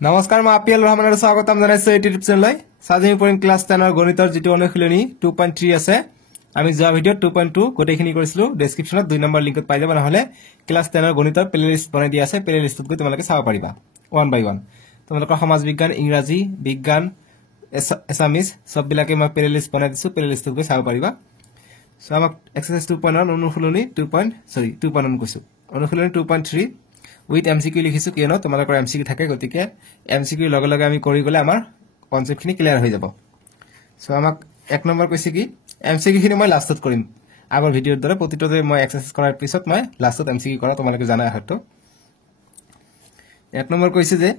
নমস্কাৰ মই আপিয়াল ৰহমানৰ স্বাগতম জনাইছো এই ইউটিউব চেনেললৈ সাজি পঢ়িম ক্লাছ 10 ৰ গণিতৰ যেটো অনুশীলনী 2.3 আছে আমি যোৱা ভিডিঅ 2.2 গোটেইখিনি কৰিছিলো ডেসক্ৰিপচনত 2 নম্বৰ লিংকত পাই যাব নহলে ক্লাছ 10 ৰ গণিতৰ প্লেলিষ্ট বনাই দিয়া আছে প্লেলিষ্টত গৈ তোমালোকে চাব পাৰিবা 1 বাই 1 তোমালোকৰ সমাজ বিজ্ঞান ইংৰাজী বিজ্ঞান এছামিজ সব বিলাকে মই প্লেলিষ্ট বনাই দিছো প্লেলিষ্টত গৈ চাব পাৰিবা সো আমাক এক্সাৰসাইজ 2.1 অনুশীলনী 2.1 কৈছো অনুশীলনী 2.3 with MCQ লিখিছো কিয়নো তোমালোকৰ MCQ থাকে গতিকে MCQ লগে লগে আমি কৰি গলে আমাৰ কনসেপ্ট খিনি ক্লিয়াৰ হৈ যাব সো আমাক এক নম্বৰ কৈছে কি MCQ খিনি মই লাষ্টত কৰিম আগৰ ভিডিঅৰ দৰে প্ৰতিটোতে মই এক্সাৰসাইজ কৰাৰ পিছত মই লাষ্টত MCQ কৰা তোমালোকে জানা হয়তো এক নম্বৰ কৈছে যে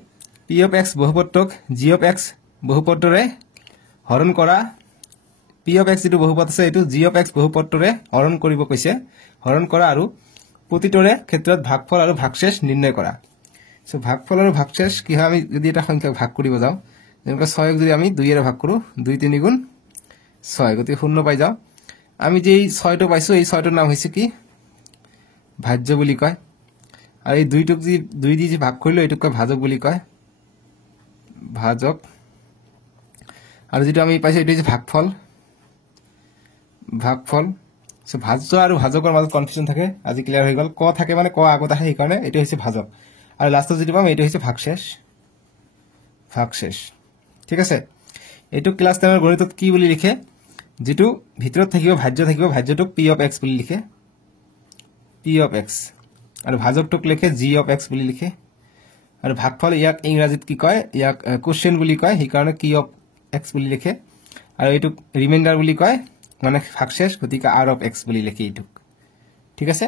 p of x বহুপদক g of x বহুপদৰে হৰণ কৰা p of x যেটো বহুপদ আছে এটো g of x বহুপদৰে হৰণ কৰিব কৈছে হৰণ কৰা আৰু প্ৰতিটোৰে ক্ষেত্ৰত ভাগফল আৰু ভাগশেষ নিৰ্ণয় কৰা সো ভাগফল আৰু ভাগশেষ কি হয় আমি যদি এটা সংখ্যা ভাগ কৰিব যাও যেনেকৈ 6 ক যদি আমি 2 এৰে ভাগ কৰো 2 3 গুণ 6 গতি শূন্য পাই যাও আমি যে 6 টো পাইছো এই 6 টোৰ নাম হৈছে কি ভাজ্য বুলি কয় আৰু এই 2 টোক যি 2 দি যে ভাগ কৰিলো এটোক কয় ভাজক বুলি কয় ভাজক আৰু যেটো আমি পাইছো এটো যে ভাগফল সো ভাজ্য আৰু ভাজকৰ মাজত কনফিউজন থাকে আজি ক্লিয়াৰ হৈ গল ক থাকে মানে ক আগত আহে এই কাৰণে এটো হৈছে ভাজক আৰু লাষ্টত যেটো পাম এটো হৈছে ভাগশেষ ঠিক আছে এটো ক্লাস 10 ৰ গণিতত কি বুলি লিখে যেটো ভিতৰত থাকিব ভাজ্যটোক p of x বুলি লিখে p of x আৰু ভাজকটোক লিখে g of x বুলি লিখে আৰু ভাগফল ইয়াক ইংৰাজীত কি কয় ইয়াক কোশ্চেন বুলি কয় সেই কাৰণে কি of x বুলি লিখে আৰু এটো ৰিমাইন্ডাৰ বুলি কয় মানে ভাগশেষ গতিকে r of x বুলি লিখে এটোক ঠিক আছে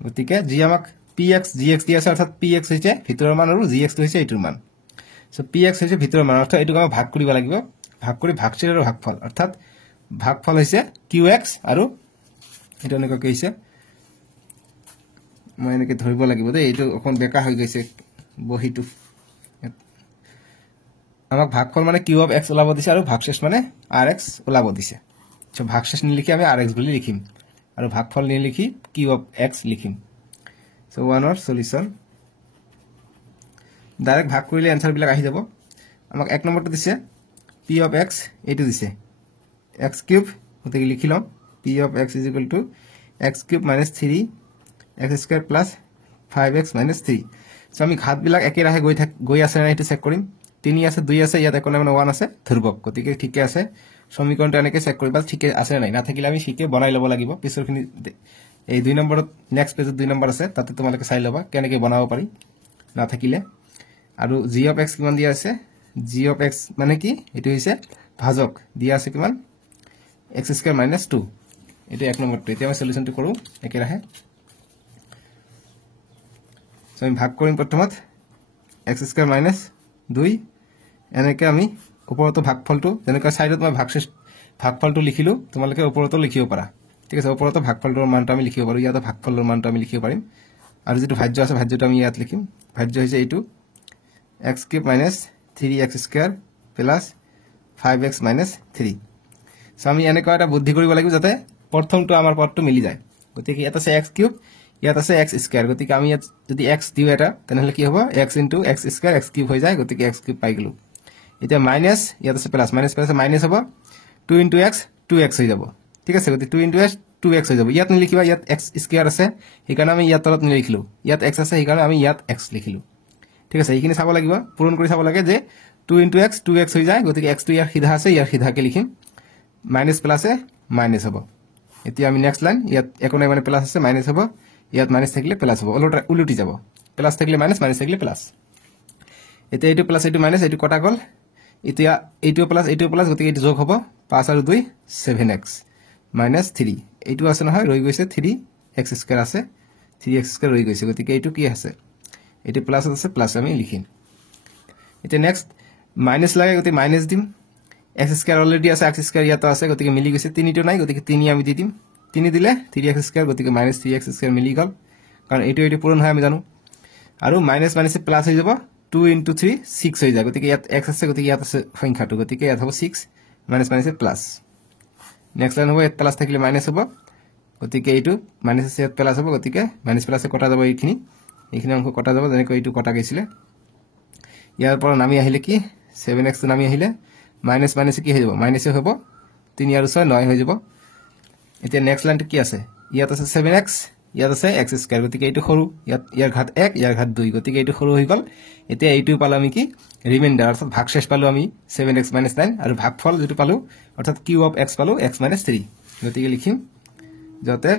গতিকে g আমাক px gx দি আছে অৰ্থাৎ px হৈছে ভিতৰৰ মান আৰু gx হৈছে এটোৰ মান সো px হৈছে ভিতৰৰ মান অৰ্থাৎ এটোক আমি ভাগ কৰিব লাগিব ভাগ কৰি ভাগশেষ আৰু ভাগফল অৰ্থাৎ ভাগফল হৈছে qx আৰু এটো এনেকৈ কৈছে মই এনেকৈ ধৰিব লাগিব দে এটো অকন বেকা হৈ গৈছে বহিটো আমাক ভাগফল মানে q of x ওলাব দিছে আৰু ভাগশেষ মানে rx ওলাব দিছে সো ভাগশেষ নিলিখি আমি rx বুলি লিখিম আৰু ভাগফল নিলিখি q of x লিখিম সো 1 অৰ সলিউশন ডাইৰেক্ট ভাগ কৰিলে आंसर বিলাক আহি যাব আমাক এক নম্বৰটো দিছে p of x এটো দিছে x কিউব গতিকে লিখিলো p of x = x cube - 3 x square plus 5x - 3 so আমি ঘাত বিলাক একে ৰাহে গৈ আছে না এটো চেক কৰিম 3 আছে 2 আছে ইয়াত একোনে 1 আছে ধৰবক গতিকে ঠিকে আছে সমীকৰণটো এনেকৈ চেক কৰিবা ঠিকে আছে নাই না থাকিলে আমি শিকে বনাই লব লাগিব পিছৰখিনি এই 2 নম্বৰত নেক্সট পেজত 2 নম্বৰ আছে তাতে তোমালোকে চাই লবা কেনেকৈ বনাব পাৰি না থাকিলে আৰু g of x কিমান দিয়া আছে g of x মানে কি এটো হৈছে ভাজক দিয়া আছে কিমান x স্কয়ার - 2 এটো এক নম্বৰটো এতিয়া আমি সলিউশনটো কৰো একে ৰাহে সো আমি ভাগ কৰিম প্ৰথমত x স্কয়াৰ - 2 এনেকৈ আমি ওপৰতো ভাগফলটো যেনেকৈ সাইডত মই ভাগফলটো লিখিলো তোমালোকে ওপৰতো লিখিব পাৰা ঠিক আছে ওপৰতো ভাগফলটোৰ মানটো আমি লিখিব পাৰো ইয়াত ভাগফলৰ মানটো আমি লিখিব পাৰিম আৰু যেটো ভাজ্য আছে ভাজ্যটো আমি ইয়াত লিখিম ভাজ্য হৈছে এইটো x cube - 3x square plus 5x - 3 so আমি এনেকৈ এটা বুদ্ধি কৰিব লাগিব যাতে প্ৰথমটো আমাৰ পদটো মিলি যায় গতিকে ইয়াত আছে x কিউব ইয়াত আছে x স্কয়ার গতিকে আমি ইয়াত যদি x দিও এটা তেনেহলে কি হ'ব x * x square x cube হৈ যায় গতিকে x কিউব পাই গলো এটা মাইনাস ইয়াত আছে প্লাস মাইনাস প্লাস মাইনাস হ'ব 2 * x 2x হৈ যাব ঠিক আছে গতি 2 * x 2x হৈ যাব ইয়াত নিলিখিবা ইয়াত x স্কয়ার আছে এই কাৰণে আমি ইয়াত তলত নিলিখিলো ইয়াত x আছে এই কাৰণে আমি ইয়াত x লিখিলো ঠিক আছে এইখিনি চাব লাগিব পূৰণ কৰি চাব লাগে যে 2 * x 2x হৈ যায় গতিকে x টো ইয়াৰ সিধা আছে ইয়াৰ সিধাকে লিখিম মাইনাস প্লাসে মাইনাস হ'ব এতিয়া আমি নেক্সট লাইন ইয়াত একোনে মানে প্লাস আছে মাইনাস হ'ব ইয়াত মাইনাস থাকিলে প্লাস হ'ব উলটি যাব প্লাস থাকিলে মাইনাস মাইনাস থাকিলে প্লাস এতিয়া এইটো প্লাস এইটো মাইনাস এইটো কটা গল এতিয়া এইটো প্লাস গতিকে এইটো যোগ হ'ব 5 আৰু 2 7x - 3 এইটো আছে নহয় ৰৈ গৈছে 3x স্কয়াৰ আছে 3x স্কয়াৰ ৰৈ গৈছে গতিকে এইটো কি আছে এইটো প্লাস আছে প্লাস আমি লিখিম এতিয়া নেক্সট মাইনাস লাগে গতিকে মাইনাস দিম x স্কয়ার অলৰেডি আছে x স্কয়ার ইয়াত আছে গতিকে মিলি গৈছে 3 টো নাই গতিকে 3 আমি দি দিম 3 দিলে 3x স্কয়ার গতিকে -3x স্কয়ার মিলি গল কাৰণ এইটো পূৰণ হয় আমি জানো আৰু মাইনাস মাইনাস প্লাস হৈ যাব 2 * 3 6 হৈ যায় গতিকে ইয়াত x আছে গতিকে ইয়াত আছে সংখ্যাটো গতিকে ইয়াত হ'ব 6 minus minus plus next line হ'ব ইয়াত প্লাস থাকিলে মাইনাস হ'ব গতিকে এইটো মাইনাস আছে ইয়াত প্লাস হ'ব গতিকে মাইনাস প্লাসে কটা যাব এইখিনি অংক কটা যাব যেনেকৈ এইটো কটা গৈছিলে ইয়াৰ পৰা নামি আহিলে কি 7x টো নামি আহিলে মাইনাস মাইনাস কি হৈ যাব মাইনাসে হ'ব 3 আৰু 6 9 হৈ যাব এতিয়া নেক্সট লাইনটো কি আছে ইয়াত আছে 7x ইয়াত আছে x² গতিকে এইটো সৰু ইয়াত ইয়াৰ ঘাত 1 ইয়াৰ ঘাত 2 গতিকে এইটো সৰু হৈ গল এতিয়া এইটো পালো আমি কি ৰিমাইন্ডাৰ অৰ্থাৎ ভাগশেষ পালো আমি 7x - 9 আৰু ভাগফল যেটো পালো অৰ্থাৎ q of x পালো x - 3 গতিকে লিখিম যতে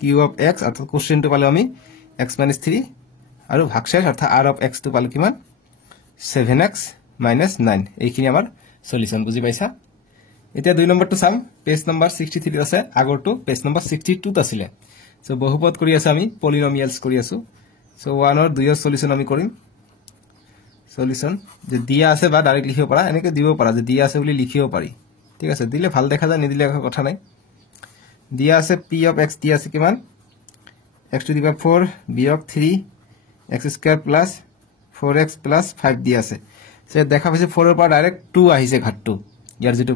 q of x অর্থাৎ কোশ্চেনটো পালো আমি x - 3 আৰু ভাগশেষ অৰ্থাৎ r of x টো পালো কিমান 7x - 9 এইখিনি আমাৰ সলিউশন বুজি পাইছা এতিয়া 2 নম্বৰটো চাম পেজ নম্বৰ 63 আছে আগৰটো পেজ নম্বৰ 62 ত আছিল সো বহুপদ কৰি আছে আমি পলিনোমিয়ালস কৰি আছো সো 1 और 2 এৰ সলিউশন আমি কৰিম সলিউশন যে দিয়া আছে বা ডাইৰেক্ট লিখিব পাৰা এনেকে দিব পাৰা যে দিয়া আছে বুলি লিখিব পাৰি ঠিক আছে দিলে ভাল দেখা যায় নিদিলে কথা নাই দিয়া আছে p of x দিয়া আছে কিমান x to the power 4 b of 3 x² plus 4x plus 5 দিয়া আছে সে দেখা পাইছে 4 এর পৰা ডাইৰেক্ট 2 আহিছে ঘাটটো ইয়াৰ যেটো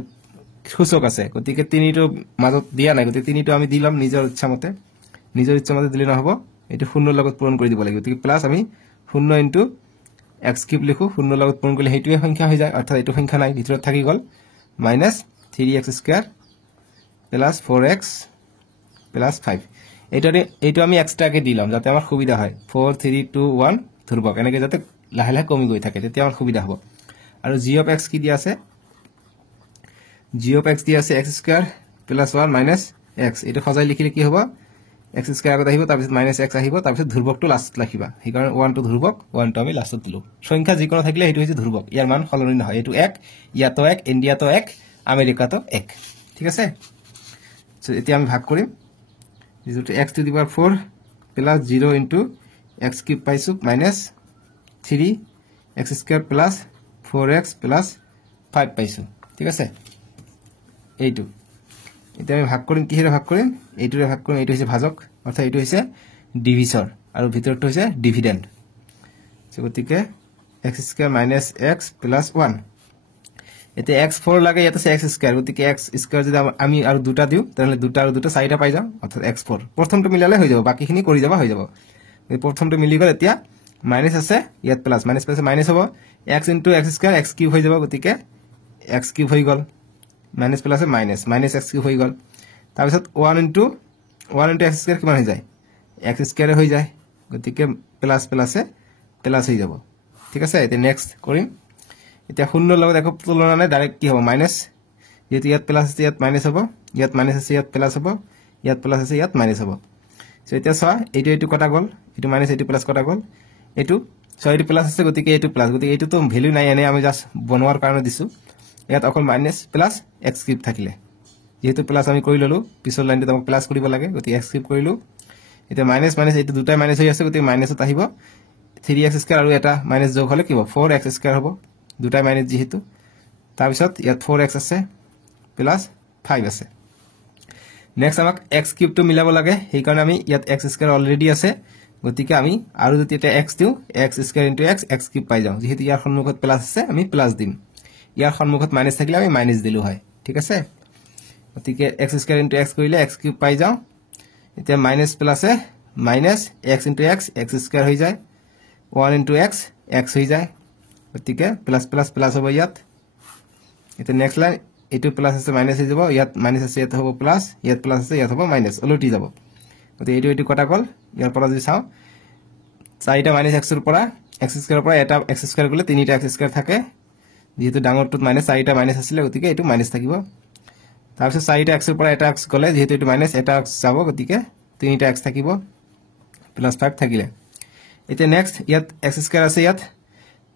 সূচক আছে গতিকে তিনিটো মাজত দিয়া নাই গতিকে তিনিটো আমি দিলাম নিজৰ ইচ্ছামতে দিলে নহব এটো 0 লগত পূৰণ কৰি দিব লাগিব গতিকে প্লাস আমি 0 * x³ লিখো 0 লগত পূৰণ কৰিলে হেইটোৱে সংখ্যা হৈ যায় অৰ্থাৎ এটো সংখ্যা নাই ভিতৰত থাকি গল -3x² plus 4x plus 5 এইটো আমি এক্সট্ৰাকে দিলাম যাতে আমাৰ সুবিধা হয় 4 3 2 1 ধৰবক এনেকে যাতে লাহে লাহে কমি গৈ থাকে তেতিয়া আমাৰ সুবিধা হ'ব আৰু g of x কি দিয়া আছে g of x দিয়া আছে x² plus 1 minus x এটো সজাই লিখিলে কি হ'ব x² আগত আহিব তাৰ পিছত -x আহিব তাৰ পিছত ধ্ৰুবকটো লাষ্টত লিখিবা সেই কাৰণে 1 টো ধ্ৰুবক 1 টো আমি লাষ্টত দিলো সংখ্যা যিকোনো থাকিলে এটো হৈছে ধ্ৰুবক ইয়াৰ মান সলনি নহয় এটো 1 ইয়াতো 1 ইন্ডিয়াতো 1 আমেৰিকাতো 1 ঠিক আছে সো এতিয়া আমি ভাগ কৰিম যেটো x to the power 4 plus 0 into x³ পাইছো -3 x² plus 4x plus 5 পাইছো ঠিক আছে এইটো এটা আমি ভাগ কৰিম কিহেৰে ভাগ কৰিম এইটোৰে ভাগ কৰিম এইটো হৈছে ভাজক অৰ্থাৎ এইটো হৈছে ডিভিজৰ আৰু ভিতৰটো হৈছে ডিভিডেন্ড সো গতিকে x² - x plus 1 এতে x4 লাগে ইয়াতে x² গতিকে x² যদি আমি আৰু দুটা দিও তাহলে দুটা আৰু দুটা চাৰিটা পাই যাম অৰ্থাৎ x4 প্ৰথমটো মিলালে হৈ যাব বাকিখিনি কৰি যাবা হৈ যাব এই প্ৰথমটো মিলি গল এতিয়া মাইনাস আছে ইয়াত প্লাস মাইনাস প্লাস মাইনাস হ'ব x * x² x³ হৈ যাব গতিকে x³ হৈ গল minus plus minus minus x³ হৈ গল তাৰ পিছত 1 * x² কিমান হৈ যায় x² হৈ যায় গতিকে প্লাস প্লাসে প্লাস হৈ যাব ঠিক আছে এতিয়া নেক্সট কৰিম এতিয়া 0 লগত একো তুলনা নাই ডাইৰেক্ট কি হ'ব মাইনাস যেতি ইয়াত প্লাস আছে ইয়াত মাইনাস হ'ব ইয়াত মাইনাস আছে ইয়াত প্লাস হ'ব ইয়াত প্লাস আছে ইয়াত মাইনাস হ'ব সো এতিয়া চোৱা এইটো কটা গল এইটো মাইনাস এইটো প্লাস কটা গল এইটো সো এইটো প্লাস আছে গতিকে এইটো প্লাস গতিকে এইটো তো ভ্যালু নাই এনে আমি জাস্ট বনোৱাৰ কাৰণে দিছো ইয়াত অকল মাইনাস প্লাস x³ থাকিলে যেহেতু প্লাস আমি কৰি ললো পিছৰ লাইনটো আমাক প্লাস কৰিব লাগে গতিকে x³ কৰিলো এটা মাইনাস মাইনাস এইটো দুটাই মাইনাস হৈ আছে গতিকে মাইনাসত আহিব 3x² আৰু এটা মাইনাস যোগ হলে কি হ'ব 4x² হ'ব দুটাই মাইনাস যেহেতু তাৰ পিছত ইয়াত 4x আছে প্লাস 5 আছে নেক্সট আমাক x³ টো মিলাব লাগে সেই কাৰণে আমি ইয়াত x² অলৰেডি আছে গতিকে আমি আৰু যদি এটা x দিও x² * x x³ পাই যাও যেহেতু ইয়াৰ সন্মুখত প্লাস আছে আমি প্লাস দিম ইয়াৰ সন্মুখত মাইনাস থাকিলে আমি মাইনাস দিলু হয় ঠিক আছে গতিকে x² * x কৰিলে x³ পাই যাও এতিয়া মাইনাস প্লাসে মাইনাস x * x x² হৈ যায় 1 * x x হৈ যায় গতিকে প্লাস প্লাস প্লাস হ'ব ইয়াত এটা নেক্সট লাইন এটো প্লাস আছে মাইনাস হৈ যাব ইয়াত মাইনাস আছে ইয়াত হ'ব প্লাস ইয়াত প্লাস আছে ইয়াত হ'ব মাইনাস উলটি যাব গতিকে এটো কটা গল ইয়াৰ পৰা যদি চাও 4টা - x ৰ পৰা x² ৰ পৰা এটা x² গলে 3টা x² থাকে যেহেতু ডাঙৰটোত -4টা মাইনাস আছিল গতিকে এটো মাইনাস থাকিব তাৰ পিছত 4টা x ৰ পৰা এটা x গলে যেহেতু এটো মাইনাস এটা x যাব গতিকে 3টা x থাকিব +5 থাকিলে এতিয়া নেক্সট ইয়াত x² আছে ইয়াত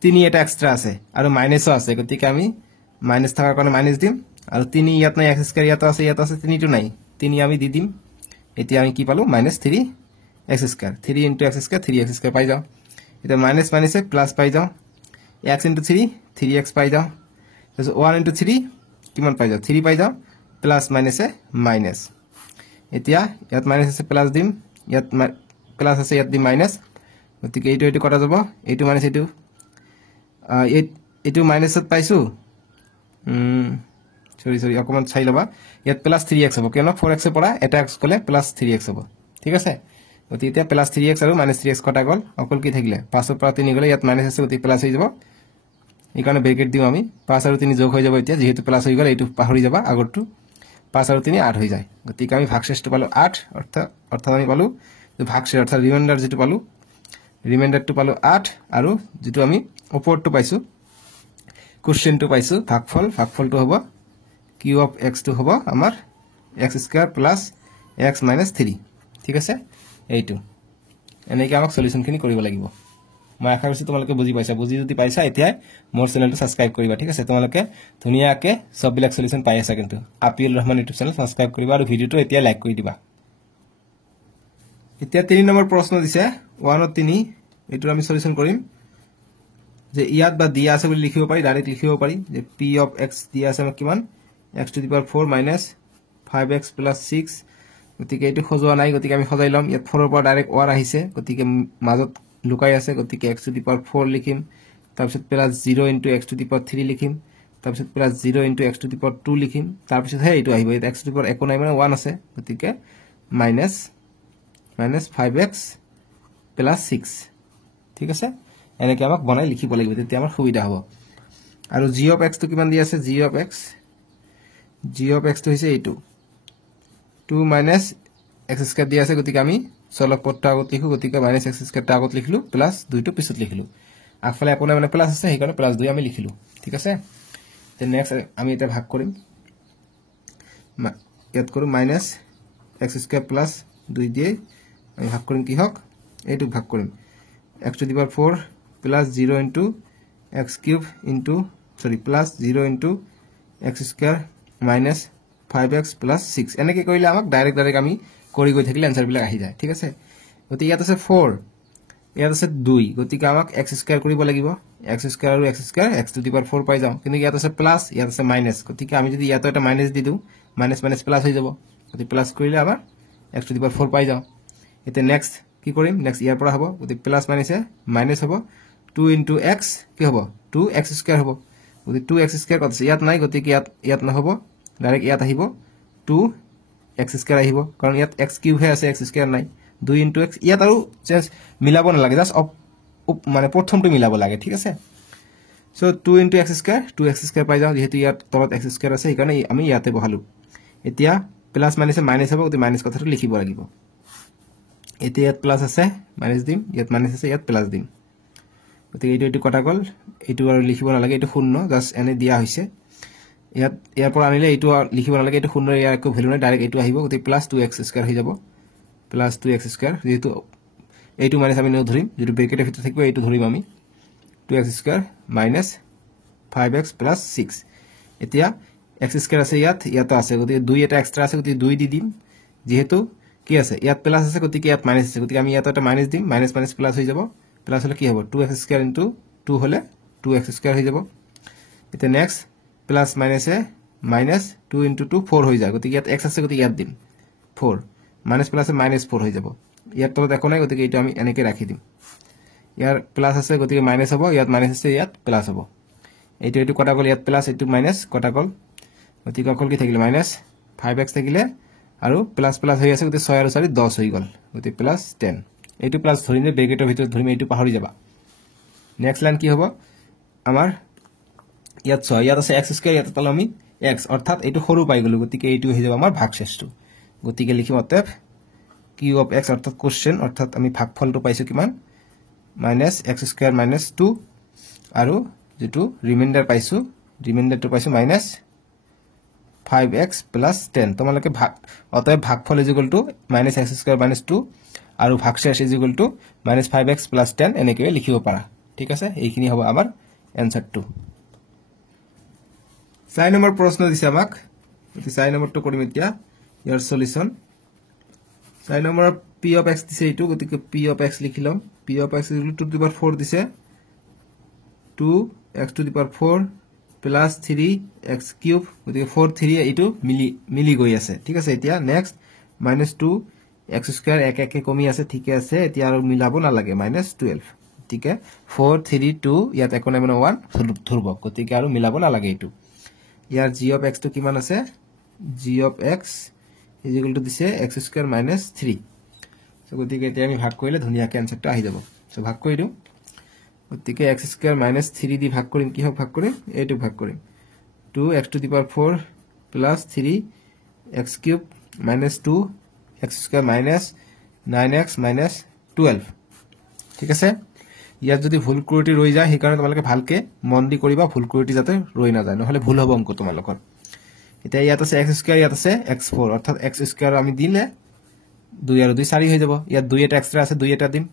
3 এটা এক্সট্ৰা আছে আৰু মাইনাসও আছে গতিকে আমি মাইনাস থাকাৰ কাৰণে মাইনাস দিম আৰু 3 ইয়াত নাই x² ইয়াত আছে 3টো নাই 3 আমি দি দিম এতিয়া আমি কি পালো -3 x² 3 * x² 3x² পাই যাও এটা মাইনাস মাইনাসে প্লাস পাই যাও x * 3 3x পাই যাও তাৰপিছত 1 * 3 কিমান পাই যাও 3 পাই যাও প্লাস মাইনাসে মাইনাস এতিয়া ইয়াত মাইনাস আছে প্লাস দিম ইয়াত প্লাস আছে ইয়াত দিম মাইনাস গতিকে এইটো কটা যাব এইটো মাইনাস এইটো মাইনাসত পাইছো সরি অকমান চাই লবা ইয়াত প্লাস 3x হ'ব কেন 4x এর পৰা এটা x গলে প্লাস 3x হ'ব ঠিক আছে গতি এতিয়া প্লাস 3x আৰু -3x কটা গল অকল কি থাকিলে 5 ৰ পৰা 3 গলে ইয়াত মাইনাস আছে গতি প্লাস হৈ যাব এইকাৰণে ব্ৰেকেট দিওঁ আমি 5 আৰু 3 যোগ হৈ যাব এতিয়া যেহেতু প্লাস হৈ গ'ল এইটো পাহৰি যাবা আগৰটো 5 আৰু 3 8 হৈ যায় গতিকে আমি ভাগশেষটো পালো 8 অৰ্থাৎ আমি পালো ভাগশেষ অৰ্থাৎ ৰিমাইন্ডাৰ যেটো পালো ৰিমাইন্ডাৰটো পালো 8 আৰু যেটো আমি ওপৰটো পাইছো কোশ্চেনটো পাইছো ভাগফলটো হ'ব q of x টো হ'ব আমাৰ x² + x - 3 ঠিক আছে এইটো এনেকৈ আমাক সলিউশনখিনি কৰিব লাগিব মই আশা কৰিছো তোমালোকে বুজি পাইছা বুজি যদি পাইছা এতিয়া মোৰ চেনেলটো সাবস্ক্ৰাইব কৰিবা ঠিক আছে তোমালোকে ধুনিয়াকে সববিলাক সলিউশন পাই আছা কিন্তু আপিল ৰহমান ইউটিউব চেনেল সাবস্ক্ৰাইব কৰিবা আৰু ভিডিওটো এতিয়া লাইক কৰি দিবা এতিয়া 3 নম্বৰ প্ৰশ্ন দিছে 1 ৰ 3 এটো আমি সলিউশন কৰিম যে ইয়াত বা দিয়া আছে বুলি লিখিব পাৰি ডাইৰেক্ট লিখিব পাৰি যে p of x দিয়া আছে আমাক কিমান x to the power 4 - 5x + 6 গতিকে এটো খজোৱা নাই গতিকে আমি খজাই লম ইয়াত 4 ৰ পৰা ডাইৰেক্ট r আহিছে গতিকে মাজত লুকাই আছে গতিকে x to the power 4 লিখিম তাৰপিছত plus 0 * x to the power 3 লিখিম তাৰপিছত plus 0 * x to the power 2 লিখিম তাৰপিছত হে এইটো আহিব x to the power একো নাই মানে 1 আছে গতিকে মাইনাস 5x + 6 ঠিক আছে এনেকৈ আমাক বনাই লিখিব লাগিব তেতিয়া আমাৰ সুবিধা হ'ব আৰু g of x টো কিমান দি আছে g of x টো হৈছে এইটো 2 - x² দি আছে গতিকে আমি চলক পদটো আগত লিখো গতিকে -x² টো আগত লিখিলো প্লাস 2 টো পিছত লিখিলো আগফালে একো নাই মানে প্লাস আছে সেইকাৰণে প্লাস 2 আমি লিখিলো ঠিক আছে তে নেক্সট আমি এটা ভাগ কৰিম ইয়াত কৰো -x² + 2 দিয়ে আমি ভাগ কৰিম কি হক এইটো ভাগ কৰিম x to the power 4 plus 0 into x cube into plus 0 into x square minus 5x plus 6 এনেকৈ কৰিলে আমাক ডাইৰেক্ট আমি কৰি গৈ থাকিলে आंसर বিলাক আহি যায় ঠিক আছে গতি ইয়াত আছে 4 ইয়াত আছে 2 গতিকে আমাক x স্কয়াৰ কৰিব লাগিব x স্কয়াৰ আৰু x square x to the power 4 পাই যাম কিন্তু ইয়াত আছে প্লাস ইয়াত আছে মাইনাস গতিকে আমি যদি ইয়াত এটা মাইনাস দি দিও মাইনাস প্লাস হৈ যাব গতি প্লাস কৰিলে আমাৰ x to the power 4 পাই যাম এতে নেক্সট কি কৰিম নেক্সট ইয়াৰ পৰা হ'ব গতি প্লাস মাইনাস হ'ব 2 into x কি হ'ব 2x স্কয়াৰ হ'ব গতি 2x স্কয়াৰ কত আছে ইয়াত নাই গতিকে ইয়াত নহব ডাইৰেক্ট ইয়াত আহিব 2x স্কয়াৰ আহিব কাৰণ ইয়াত x কিউব হে আছে x স্কয়াৰ নাই 2 into x ইয়াত আৰু জাস্ট মিলাব না লাগে জাস্ট মানে প্ৰথমটো মিলাব লাগে ঠিক আছে so 2 into x square 2x square পাই যাও যেহেতু ইয়াত তলত x স্কয়াৰ আছে সেইকাৰণে আমি ইয়াতে বহালো এতিয়া প্লাস মাইনাস হ'ব গতি মাইনাস কথাটো লিখিব লাগিব এতিয়া ইয়াত প্লাস আছে মাইনাস দিম ইয়াত মাইনাস আছে ইয়াত প্লাস দিম গতি এইটো কটা গল এইটো আৰু লিখিব না লাগে এইটো শূন্য জাস্ট এনে দিয়া হৈছে ইয়াৰ পৰা আনিলে এইটো লিখিব না লাগে এইটো শূন্য ইয়াৰ একো ভ্যালু নাই ডাইৰেক্ট এইটো আহিব গতি প্লাস 2x স্কয়াৰ হৈ যাব প্লাস 2x স্কয়াৰ যেহেতু এইটো মাইনাস আমি ধৰিম যেটো ব্ৰেকেটৰ ভিতৰত থাকিব এইটো ধৰিম আমি 2x square minus 5x plus 6 এতিয়া x স্কয়াৰ আছে ইয়াত আছে গতি 2 এটা এক্সট্ৰা আছে গতি 2 দি দিম যেহেতু কি আছে ইয়াত প্লাস আছে গতি ইয়াত মাইনাস আছে গতি আমি ইয়াত এটা মাইনাস দিম মাইনাস প্লাস হৈ যাব প্লাস হলে কি হ'ব 2x স্কয়াৰ into 2 হলে 2x স্কয়াৰ হৈ যাব এতিয়া নেক্সট প্লাস মাইনাসে minus 2 into 2 4 হৈ যায় গতি ইয়াত x আছে গতি ইয়াত দিম 4 মাইনাস প্লাসে -4 হৈ যাব ইয়াত তলত একো নাই গতি এইটো আমি এনেকৈ ৰাখি দিম ইয়াৰ প্লাস আছে গতি মাইনাস হ'ব ইয়াত মাইনাস আছে ইয়াত প্লাস হ'ব এইটো কটা গল ইয়াত প্লাস এইটো মাইনাস কটা গল গতি অকল কি থাকিলে -5x থাকিলে আৰু প্লাস হৈ আছে গতি 6 আৰু 4 10 হৈ গল গতি প্লাস 10 এইটো প্লাস ধৰিলে ব্ৰেকেটৰ ভিতৰত ধৰিম এইটো পাহৰি যাবা নেক্সট লাইন কি হ'ব আমাৰ ইয়াত 6 ইয়াত আছে x স্কয়াৰ ইয়াত পালো আমি x অৰ্থাৎ এইটো সৰু পাই গলো গতিকে এইটো হৈ যাব আমাৰ ভাগশেষটো গতিকে লিখিম অতএব q of x অৰ্থাৎ কোশ্চেন অৰ্থাৎ আমি ভাগফলটো পাইছো কিমান -x স্কয়াৰ -2 আৰু যেটো ৰিমাইন্ডাৰ পাইছো ৰিমাইন্ডাৰটো পাইছো -5x plus 10 তোমালোকে অতএব ভাগফল -x স্কয়াৰ -2 আৰু ভাগশেষ -5x plus 10 এনেকৈ লিখিব পাৰা ঠিক আছে এইখিনি হ'ব আমাৰ এনসাৰটো 4 নম্বৰ প্ৰশ্ন দিছে আমাক গতি 4 নম্বৰটো কৰিম এতিয়া ইয়াৰ সলিউশন 4 নম্বৰ p of x দিছে এইটো গতিকে p of x লিখি লম p of x = 2 to the power 4 দিছে 2x to the power 4 plus 3x cube গতিকে 4 3 এইটো মিলি গৈ আছে ঠিক আছে এতিয়া নেক্সট -2x স্কয়াৰ এক কমি আছে ঠিক আছে এতিয়া আৰু মিলাব না লাগে -12 ঠিক আছে 4 3 2 ইয়াত একো নাই 1 ধৰব গতিকে আৰু মিলাব না লাগে এইটো ইয়াৰ g of x টো কিমান আছে g of x = দিছে x স্কয়াৰ -3 সো গতিকে এতিয়া আমি ভাগ কৰিলে ধুনিয়াকৈ আনসাৰটো আহি যাব সো ভাগ কৰি দিও গতিকে x স্কয়াৰ মাইনাস 3 দি ভাগ কৰিম কি হ'ব ভাগ কৰিম এইটো ভাগ কৰিম 2x to the power 4 plus 3x cube minus 2x square minus 9x minus 12 ঠিক আছে ইয়াত যদি ভুল ত্ৰুটি ৰৈ যায় সেই কাৰণে তোমালোকে ভালকে মন দি কৰিবা ভুল ত্ৰুটি যাতে ৰৈ না যায় নহলে ভুল হ'ব অংক তোমালোকৰ এটা ইয়াত আছে x স্কয়াৰ ইয়াত আছে x4 অৰ্থাৎ x স্কয়াৰ আমি দিলে 2 আৰু 2 4 হৈ যাব ইয়াত 2 এটা এক্সট্ৰা আছে 2 এটা দিম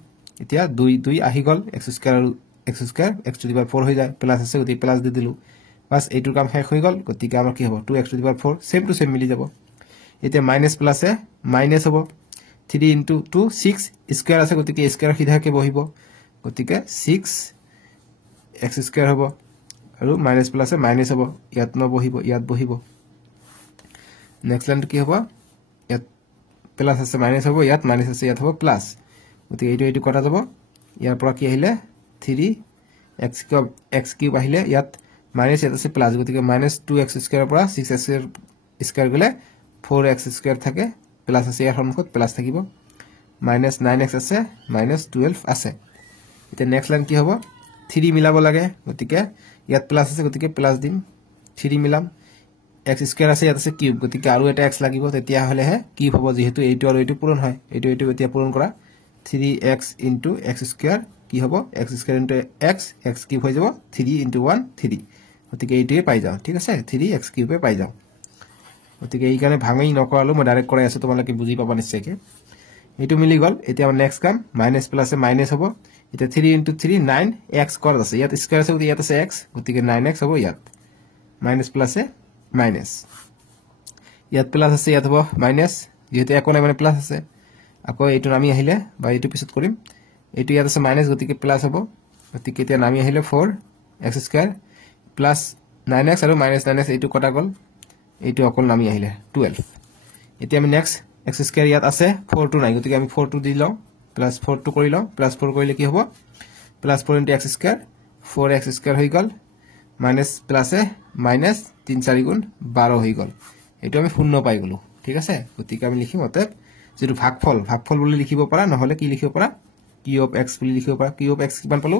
এতিয়া 2 2 আহি গল x square x to the power 4 হৈ যায় প্লাস আছে গতি প্লাস দি দিলু বাস এইটোৰ কাম শেষ হৈ গল গতিকে আমাৰ কি হ'ব 2x to the power 4 same to same মিলি যাব এতিয়া মাইনাস প্লাসে মাইনাস হ'ব 3 into 2 6 স্কয়ার আছে গতিকে স্কয়ার সিধাকে বহিব গতিকে 6 x স্কয়ার হ'ব আৰু মাইনাস প্লাসে মাইনাস হ'ব ইয়াত ন বহিব ইয়াত বহিব নেক্সট লাইন কি হ'ব ইয়াত প্লাস আছে মাইনাস হ'ব ইয়াত মাইনাস আছে ইয়াত হ'ব প্লাস গতিকে এইটো কটা যাব ইয়াৰ পৰা কি আহিলে 3x কিউব আহিলে ইয়াত মাইনাস ইয়াত আছে প্লাস গতিকে মাইনাস 2x স্কয়ার পৰা 6x স্কয়াৰ গলে 4x স্কয়াৰ থাকে প্লাস আছে ইয়াৰ সন্মুখত প্লাস থাকিব মাইনাস 9x আছে মাইনাস 12 আছে এটা নেক্সট লাইন কি হ'ব 3 মিলাব লাগে গতিকে ইয়াত প্লাস আছে গতিকে প্লাস দিম 3 মিলাম x স্কয়ার আছে ইয়াত আছে কিউব গতিকে আৰু এটা x লাগিব তেতিয়া হলে হে কিউব হ'ব যেহেতু এইটো আৰু এইটো পূৰণ হয় এইটো এতিয়া পূৰণ কৰা 3x into x স্কয়ার কি হ'ব x square into x cube হৈ যাব 3 into 1 3 গতিকে এইটোৱে পাই যাও ঠিক আছে 3x কিউবে পাই যাও গতিকে এই কাৰণে ভাঙি নকৰালো মই ডাইৰেক্ট কৰাই আছে তোমালোকে বুজি পাবা নিশ্চয়কৈ এইটো মিলি গল এতিয়া আমাৰ নেক্সট কাম মাইনাস প্লাসে মাইনাস হ'ব এটা 3 into 3 9x স্কয়ার আছে ইয়াত স্কয়ার আছে ইয়াত আছে x গতিকে 9x হ'ব ইয়াত মাইনাস প্লাসে মাইনাস ইয়াত প্লাস আছে ইয়াত হ'ব মাইনাস যেহেতু একো নাই মানে প্লাস আছে আকৌ এইটো নামি আহিলে বা এইটো পিছত কৰিম এইটো ইয়াত আছে মাইনাস গতিকে প্লাস হ'ব গতিকে এতিয়া নামি আহিলে 4x স্কয়ার প্লাস 9x আৰু মাইনাস 9x এইটো কটা গল এইটো অকল নামি আহিলে 12 এতিয়া আমি নেক্সট x স্কয়ার ইয়াত আছে 4 টু নাই গতিকে আমি 4 টু দি লওঁ প্লাস 4 টু কৰি লওঁ প্লাস 4 কৰিলে কি হ'ব plus 4 into x square 4x square হৈ গল মাইনাস প্লাসে মাইনাস 3 4 গুণ 12 হৈ গল এইটো আমি শূন্য পাই গলো ঠিক আছে গতিকে আমি লিখিম অতএব যেটো ভাগফল বুলি লিখিব পাৰা নহলে কি লিখিব পাৰা q of x বুলি লিখিব পাৰা q of x কিমান পালো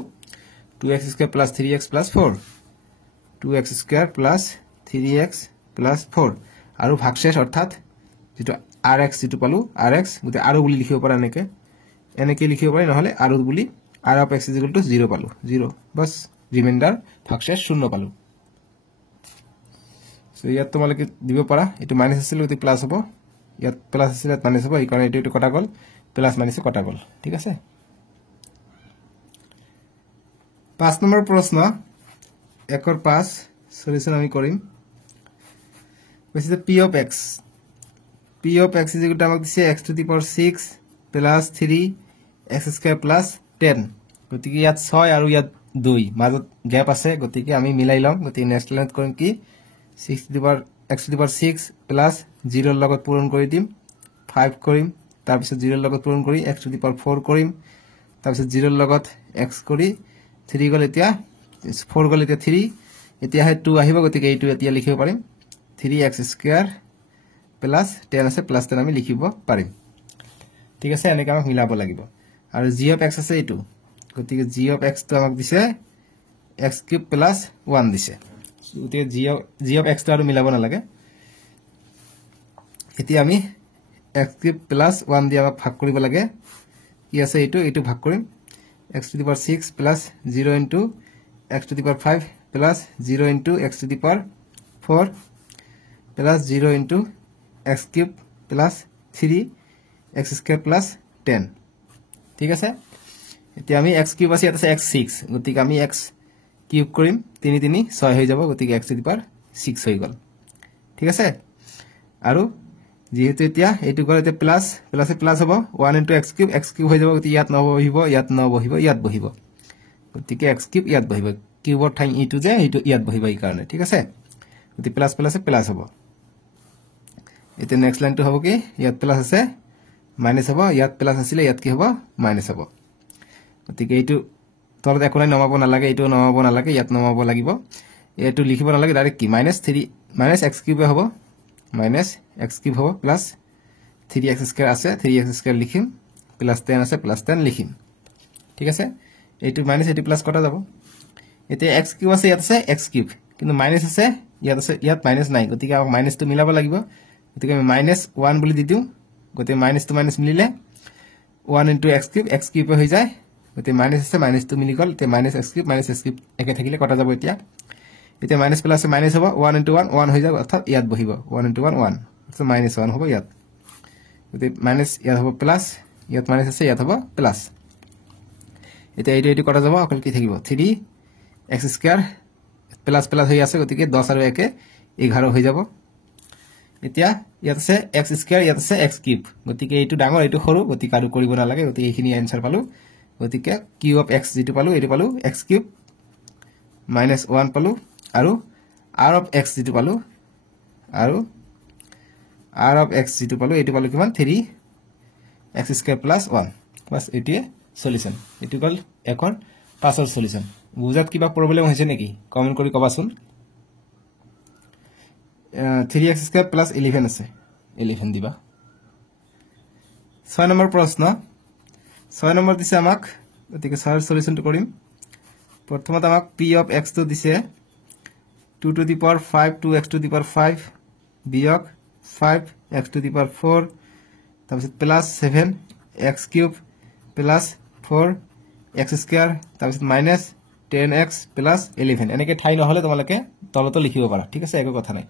2x square plus 3x plus 4 2x square plus 3x plus 4 আৰু ভাগশেষ অৰ্থাৎ যেটো rx যেটো পালো rx গতে আৰু বুলি লিখিব পাৰা এনেকে লিখিব পাৰি নহলে আৰু বুলি r of x = 0 পালো 0 বাস ৰিমাইন্ডাৰ ভাগশেষ 0 পালো সো ইয়াত তোমালোকে দিব পাৰা এটো মাইনাস আছিল গতি প্লাস হ'ব ইয়াত প্লাস আছিল ইয়াত মাইনাস হ'ব এই কাৰণে এটো কটা গল প্লাস মাইনাস কটা গল ঠিক আছে 5 নম্বৰ প্ৰশ্ন 1 ৰ 5 সলিউশন আমি কৰিম কৈছে p of x আমাক দিছে x to the power 6 plus 3 x square plus 10 গতিকে ইয়াত 6 আৰু ইয়াত 2 মাজত গ্যাপ আছে গতিকে আমি মিলাই লম গতিকে নেক্সট লাইনত কৰিম কি 6 to the power x to the power 6 plus 0 ৰ লগত পূৰণ কৰি দিম 5 কৰিম তাৰ পিছত 0 ৰ লগত পূৰণ কৰি x to the power 4 কৰিম তাৰ পিছত 0 ৰ লগত x কৰি 3 গল এতিয়া 4 গল এতিয়া 3 এতিয়া হে 2 আহিব গতিকে এইটো এতিয়া লিখিব পাৰিম 3x square plus 10 আছে plus 10 আমি লিখিব পাৰিম ঠিক আছে এনেকৈ আমাক মিলাব লাগিব আৰু g of x আছে এইটো গতিকে g of x তো আমাক দিছে x cube plus 1 দিছে গতিকে g of x তো আৰু মিলাব নালাগে এতিয়া আমি x cube plus 1 দি আমাক ভাগ কৰিব লাগে কি আছে এইটো ভাগ কৰিম x to the power 6 plus 0 into x to the power 5 plus 0 into x to the power 4 plus 0 into x cube plus 3 x square plus 10 ঠিক আছে এতিয়া আমি x cube আছে এটা x 6 গতিকে আমি x কিউব কৰিম 3 3 6 হৈ যাব গতিকে x to the power 6 হৈ গল ঠিক আছে আৰু যেহেতু এতিয়া এইটো গলে তে প্লাস প্লাস হ'ব 1 into x cube হৈ যাব গতিকে ইয়াত নবহিব ইয়াত বহিব গতিকে x cube ইয়াত বহিব কিউবৰ ঠাই ইটো যে এইটো ইয়াত বহিব এই কাৰণে ঠিক আছে গতিকে প্লাস হ'ব এতিয়া নেক্সট লাইনটো হ'ব কি ইয়াত প্লাস আছে মাইনাস হ'ব ইয়াত প্লাস আছিল ইয়াত কি হ'ব মাইনাস হ'ব গতিকে এইটো তলত একো নাই নমাব নালাগে এইটো নমাব নালাগে ইয়াত নমাব লাগিব এইটো লিখিব নালাগে ডাইৰেক্ট কি মাইনাস x কিউব হ'ব মাইনাস x কিউব হ'ব প্লাস 3x স্কয়ার আছে 3x স্কয়ার লিখিম প্লাস 10 আছে প্লাস 10 লিখিম ঠিক আছে এইটো মাইনাস এইটো প্লাস কটা যাব এতিয়া x কিউব আছে ইয়াত আছে x কিউব কিন্তু মাইনাস আছে ইয়াত মাইনাস নাই গতিকে আমাক মাইনাসটো মিলাব লাগিব গতিকে আমি -1 বুলি দি দিও গতিকে মাইনাসটো মাইনাস মিলিলে 1 * x কিউব হৈ যায় গতিকে মাইনাস আছে মাইনাসটো মিলি গল তে -x কিউব একে থাকিলে কটা যাব এতিয়া মাইনাস প্লাস মাইনাস হ'ব 1 * 1 1 হৈ যাব অর্থাৎ ইয়াত বহিব 1 * 1 1 so -1 হ'ব ইয়াত গতিকে মাইনাস ইয়াত হ'ব প্লাস ইয়াত মাইনাস আছে ইয়াত হ'ব প্লাস এতিয়া এইটো কটা যাব অকল কি থাকিব 3x² প্লাস প্লাস হৈ আছে গতিকে 10 আৰু 1 11 হৈ যাব এতিয়া ইয়াত আছে x² ইয়াত আছে x কিউব গতিকে এইটো ডাঙৰ এইটো সৰু গতিকে আৰু কৰিব নালাগে গতিকে এইখিনি आंसर পালো গতিকে q অফ x যেটো পালো এইটো পালো x কিউব -1 পালো আৰু r অফ x যেটো পালো আৰু r অফ x যেটো পালো এইটো পালো কিমান 3x² + 1 বাস এটিয়ে সলিউশন এটো গল এখন পাছৰ সলিউশন বুজাত কিবা প্ৰবলেম হৈছে নেকি কমেন্ট কৰি কবাচোন 3x² + 11 আছে 11 দিবা 6 নম্বৰ প্ৰশ্ন 6 নম্বৰ দিছে আমাক গতিকে 6 ৰ সলিউশনটো কৰিম প্ৰথমত আমাক p অফ x তো দিছে 2 to the power 5 2x to the power 5 বিয়োগ 5x to the power 4 তাৰপিছত প্লাস 7x³ প্লাস 4x² তাৰপিছত মাইনাস 10x প্লাস 11 এনেকে ঠাই নহলে তোমালকে তলতো লিখিব পাৰা ঠিক আছে একো কথা নাই